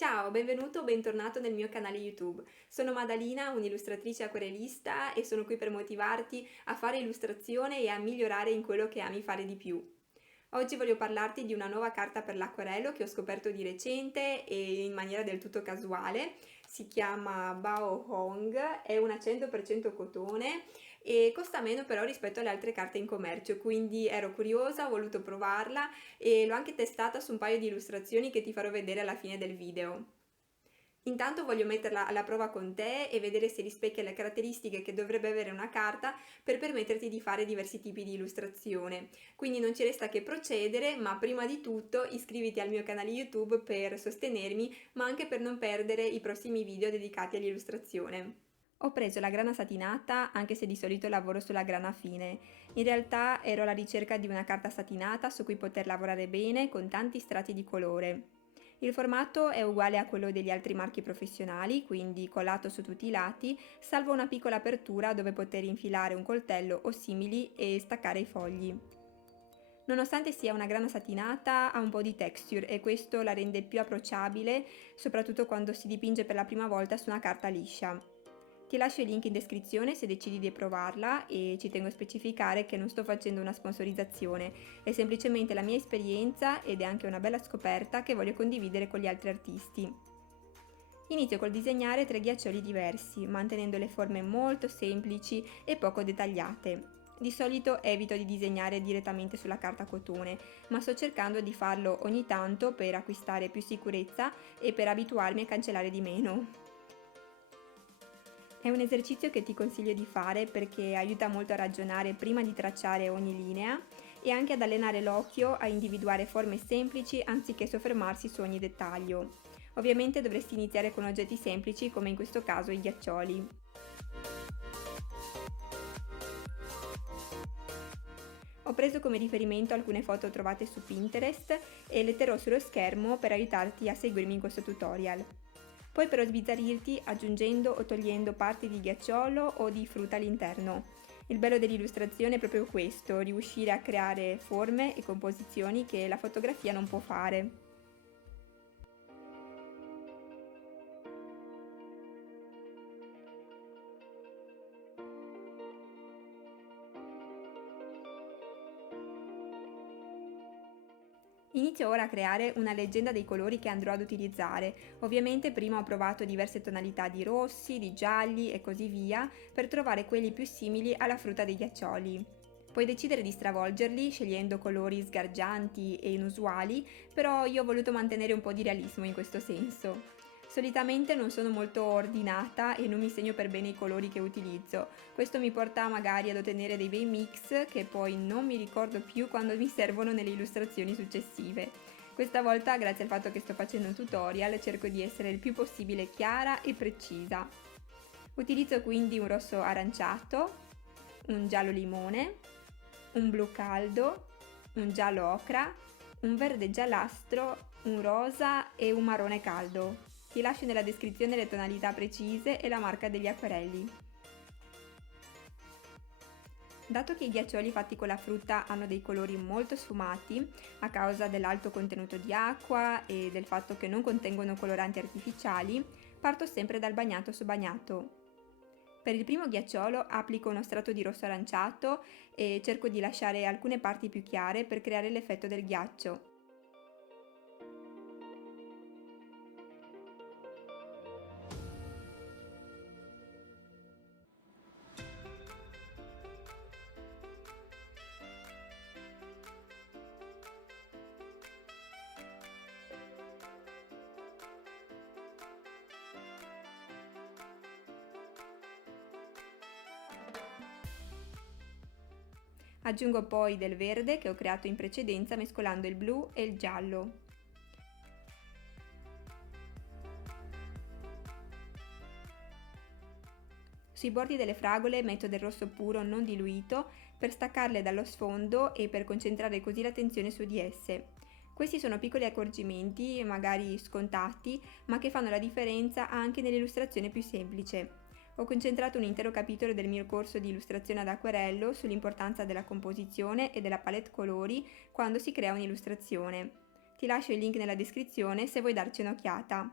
Ciao, benvenuto o bentornato nel mio canale YouTube. Sono Madalina, un'illustratrice acquerelista e sono qui per motivarti a fare illustrazione e a migliorare in quello che ami fare di più. Oggi voglio parlarti di una nuova carta per l'acquarello che ho scoperto di recente e in maniera del tutto casuale. Si chiama Bao Hong, è una 100% cotone e costa meno però rispetto alle altre carte in commercio, quindi ero curiosa, ho voluto provarla e l'ho anche testata su un paio di illustrazioni che ti farò vedere alla fine del video. Intanto voglio metterla alla prova con te e vedere se rispecchia le caratteristiche che dovrebbe avere una carta per permetterti di fare diversi tipi di illustrazione. Quindi non ci resta che procedere, ma prima di tutto iscriviti al mio canale YouTube per sostenermi, ma anche per non perdere i prossimi video dedicati all'illustrazione. Ho preso la grana satinata anche se di solito lavoro sulla grana fine. In realtà ero alla ricerca di una carta satinata su cui poter lavorare bene con tanti strati di colore. Il formato è uguale a quello degli altri marchi professionali, quindi collato su tutti i lati, salvo una piccola apertura dove poter infilare un coltello o simili e staccare i fogli. Nonostante sia una grana satinata, ha un po' di texture e questo la rende più approcciabile, soprattutto quando si dipinge per la prima volta su una carta liscia. Ti lascio il link in descrizione se decidi di provarla e ci tengo a specificare che non sto facendo una sponsorizzazione, è semplicemente la mia esperienza ed è anche una bella scoperta che voglio condividere con gli altri artisti. Inizio col disegnare 3 ghiaccioli diversi, mantenendo le forme molto semplici e poco dettagliate. Di solito evito di disegnare direttamente sulla carta cotone, ma sto cercando di farlo ogni tanto per acquistare più sicurezza e per abituarmi a cancellare di meno. È un esercizio che ti consiglio di fare perché aiuta molto a ragionare prima di tracciare ogni linea e anche ad allenare l'occhio a individuare forme semplici anziché soffermarsi su ogni dettaglio. Ovviamente dovresti iniziare con oggetti semplici come in questo caso i ghiaccioli. Ho preso come riferimento alcune foto trovate su Pinterest e le terrò sullo schermo per aiutarti a seguirmi in questo tutorial. Puoi però sbizzarrirti aggiungendo o togliendo parti di ghiacciolo o di frutta all'interno. Il bello dell'illustrazione è proprio questo, riuscire a creare forme e composizioni che la fotografia non può fare. Inizio ora a creare una leggenda dei colori che andrò ad utilizzare. Ovviamente prima ho provato diverse tonalità di rossi, di gialli e così via per trovare quelli più simili alla frutta dei ghiaccioli. Puoi decidere di stravolgerli scegliendo colori sgargianti e inusuali, però io ho voluto mantenere un po' di realismo in questo senso. Solitamente non sono molto ordinata e non mi segno per bene i colori che utilizzo. Questo mi porta magari ad ottenere dei bei mix che poi non mi ricordo più quando mi servono nelle illustrazioni successive. Questa volta, grazie al fatto che sto facendo un tutorial, cerco di essere il più possibile chiara e precisa. Utilizzo quindi un rosso aranciato, un giallo limone, un blu caldo, un giallo ocra, un verde giallastro, un rosa e un marrone caldo. Ti lascio nella descrizione le tonalità precise e la marca degli acquerelli. Dato che i ghiaccioli fatti con la frutta hanno dei colori molto sfumati a causa dell'alto contenuto di acqua e del fatto che non contengono coloranti artificiali, parto sempre dal bagnato su bagnato. Per il primo ghiacciolo applico uno strato di rosso aranciato e cerco di lasciare alcune parti più chiare per creare l'effetto del ghiaccio. Aggiungo poi del verde che ho creato in precedenza mescolando il blu e il giallo. Sui bordi delle fragole metto del rosso puro non diluito per staccarle dallo sfondo e per concentrare così l'attenzione su di esse. Questi sono piccoli accorgimenti, magari scontati, ma che fanno la differenza anche nell'illustrazione più semplice. Ho concentrato un intero capitolo del mio corso di illustrazione ad acquerello sull'importanza della composizione e della palette colori quando si crea un'illustrazione. Ti lascio il link nella descrizione se vuoi darci un'occhiata.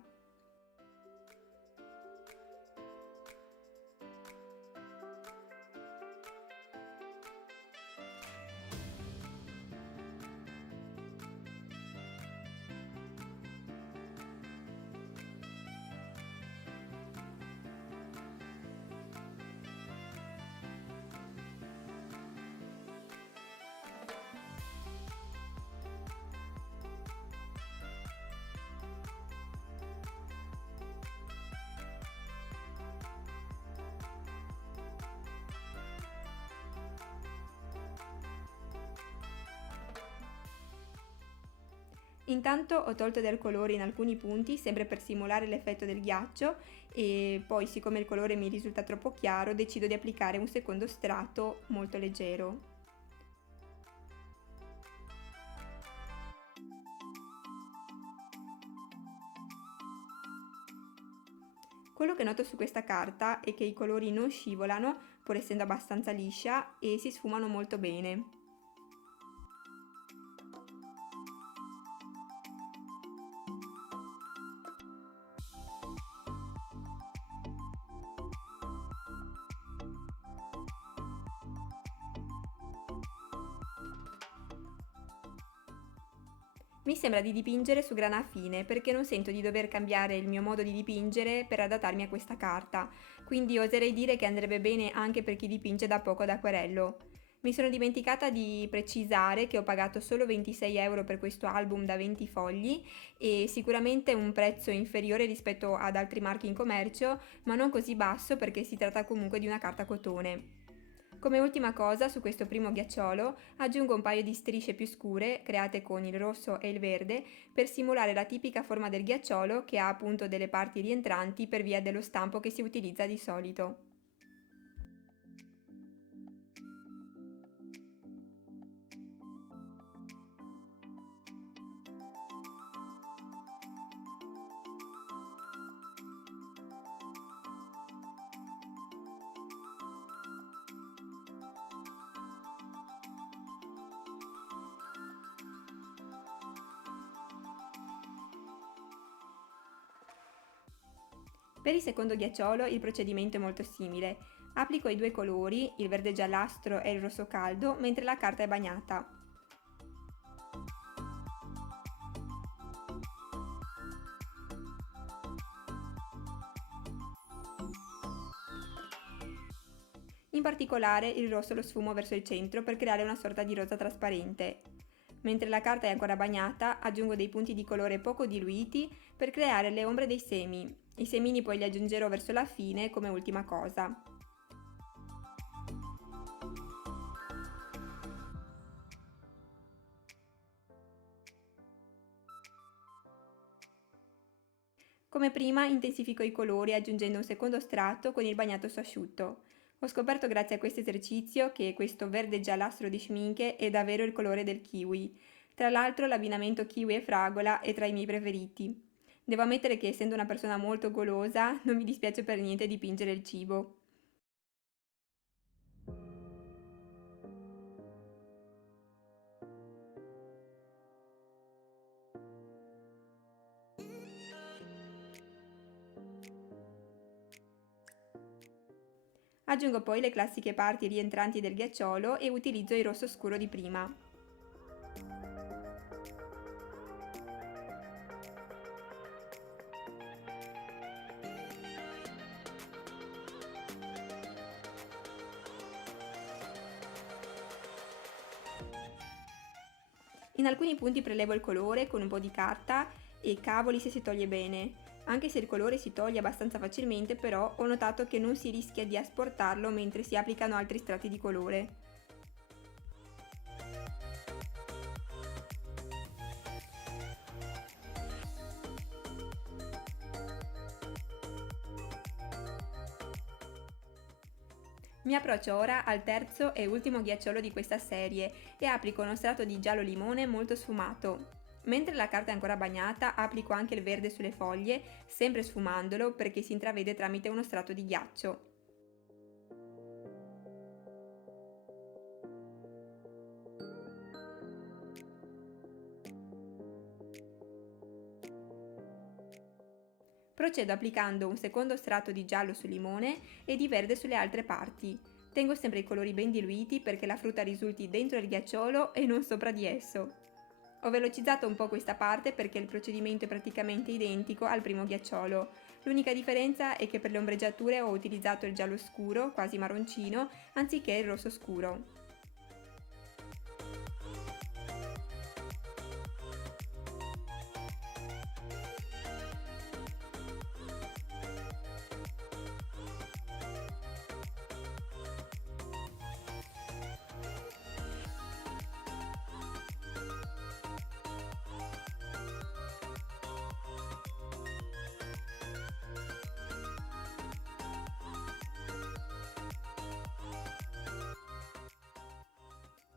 Intanto ho tolto del colore in alcuni punti, sempre per simulare l'effetto del ghiaccio, e poi, siccome il colore mi risulta troppo chiaro, decido di applicare un secondo strato molto leggero. Quello che noto su questa carta è che i colori non scivolano, pur essendo abbastanza liscia, e si sfumano molto bene. Mi sembra di dipingere su grana fine perché non sento di dover cambiare il mio modo di dipingere per adattarmi a questa carta, quindi oserei dire che andrebbe bene anche per chi dipinge da poco ad acquerello. Mi sono dimenticata di precisare che ho pagato solo 26 € per questo album da 20 fogli e sicuramente un prezzo inferiore rispetto ad altri marchi in commercio, ma non così basso perché si tratta comunque di una carta cotone. Come ultima cosa, su questo primo ghiacciolo aggiungo un paio di strisce più scure, create con il rosso e il verde, per simulare la tipica forma del ghiacciolo che ha appunto delle parti rientranti per via dello stampo che si utilizza di solito. Per il secondo ghiacciolo il procedimento è molto simile. Applico i due colori, il verde giallastro e il rosso caldo, mentre la carta è bagnata. In particolare il rosso lo sfumo verso il centro per creare una sorta di rosa trasparente. Mentre la carta è ancora bagnata, aggiungo dei punti di colore poco diluiti per creare le ombre dei semi. I semini poi li aggiungerò verso la fine come ultima cosa. Come prima intensifico i colori aggiungendo un secondo strato con il bagnato su asciutto. Ho scoperto grazie a questo esercizio che questo verde giallastro di Schminke è davvero il colore del kiwi. Tra l'altro l'abbinamento kiwi e fragola è tra i miei preferiti. Devo ammettere che essendo una persona molto golosa non mi dispiace per niente dipingere il cibo. Aggiungo poi le classiche parti rientranti del ghiacciolo e utilizzo il rosso scuro di prima. In alcuni punti prelevo il colore con un po' di carta e cavoli se si toglie bene. Anche se il colore si toglie abbastanza facilmente, però ho notato che non si rischia di asportarlo mentre si applicano altri strati di colore. Mi approccio ora al terzo e ultimo ghiacciolo di questa serie e applico uno strato di giallo limone molto sfumato. Mentre la carta è ancora bagnata, applico anche il verde sulle foglie, sempre sfumandolo perché si intravede tramite uno strato di ghiaccio. Procedo applicando un secondo strato di giallo sul limone e di verde sulle altre parti. Tengo sempre i colori ben diluiti perché la frutta risulti dentro il ghiacciolo e non sopra di esso. Ho velocizzato un po' questa parte perché il procedimento è praticamente identico al primo ghiacciolo. L'unica differenza è che per le ombreggiature ho utilizzato il giallo scuro, quasi marroncino, anziché il rosso scuro.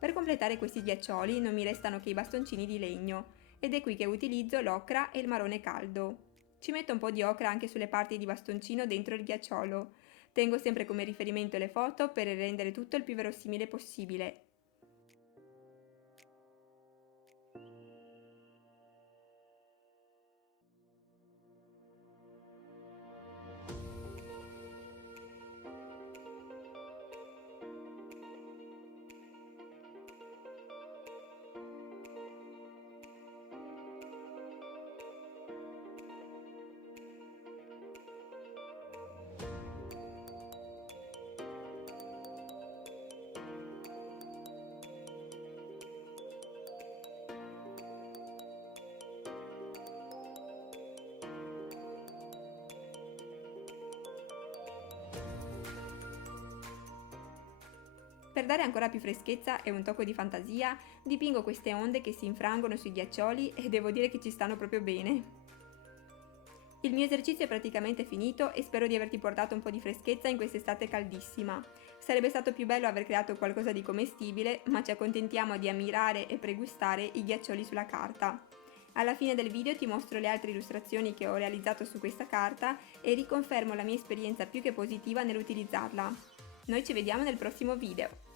Per completare questi ghiaccioli non mi restano che i bastoncini di legno, ed è qui che utilizzo l'ocra e il marrone caldo. Ci metto un po' di ocra anche sulle parti di bastoncino dentro il ghiacciolo. Tengo sempre come riferimento le foto per rendere tutto il più verosimile possibile. Per dare ancora più freschezza e un tocco di fantasia, dipingo queste onde che si infrangono sui ghiaccioli e devo dire che ci stanno proprio bene. Il mio esercizio è praticamente finito e spero di averti portato un po' di freschezza in quest'estate caldissima. Sarebbe stato più bello aver creato qualcosa di commestibile, ma ci accontentiamo di ammirare e pregustare i ghiaccioli sulla carta. Alla fine del video ti mostro le altre illustrazioni che ho realizzato su questa carta e riconfermo la mia esperienza più che positiva nell'utilizzarla. Noi ci vediamo nel prossimo video!